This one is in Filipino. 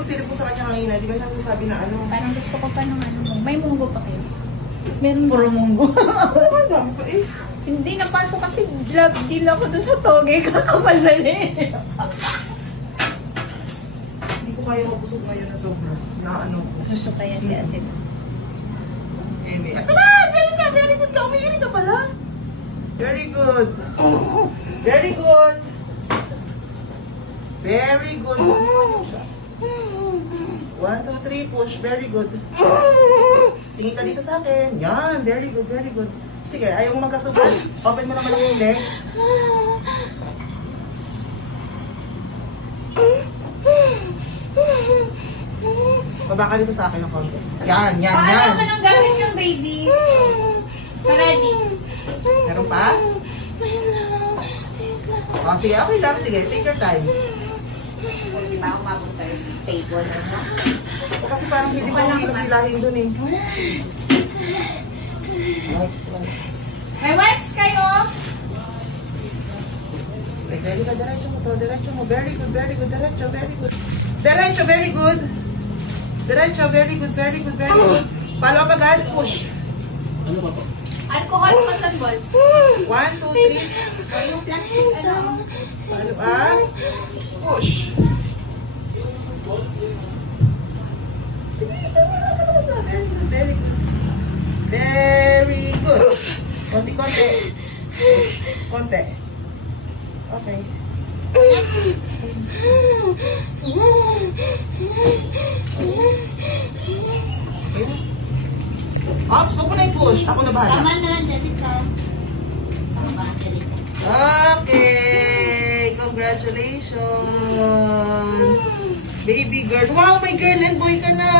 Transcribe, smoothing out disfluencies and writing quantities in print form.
magsilip po sa kanya kanina. Di ba namin sabi na ano? Parang gusto ko pa ng ano mo. May munggo pa kayo? Meron Puro munggo. Oo, ang dami pa eh. Hindi napasok kasi love deal ako doon sa toge. Kakamadali. Hindi ko kaya mabusog ngayon na sobra. Na ano ko. Susukayan si ate. Amy. Ito na! Very good! Very good ka! Umiiri ka pala? Very good. Very good. Very good. 1, 2, 3, push. Very good. Tingin ka dito sa akin. Yan. Very good, very good. Sige, ayaw mo magkasugal. Open mo naman yung legs. Baba ka dito sa akin ng konti. Yan, yan, yan. Paano ka nang gamit yung baby? Ready. Meron pa? O, sige, okay lang. Sige, take your time. Di ba ako mapunta sa table? Kasi parang hindi pa ako ilahin dun eh. May wipes kayo? Sige, very good. Diretso mo to. Diretso mo. Very good, very good. Diretso, very good. Diretso, very good. Diretso, very good, very good, very good. Follow up agad. Push. Alcohol cotton balls. 1, 2, 3. O yung plastic ano? Follow up. Push. Sige, tapos na. Very good, very good. Very good. Konti, konti. Konti. Okay. Okay na. Ops, huwag mo na i-push. Ako na bahala. Tama na lang, David ka. Tama ba, David? Okay. Congratulations. Baby girl. Wow, may girl and boy ka na.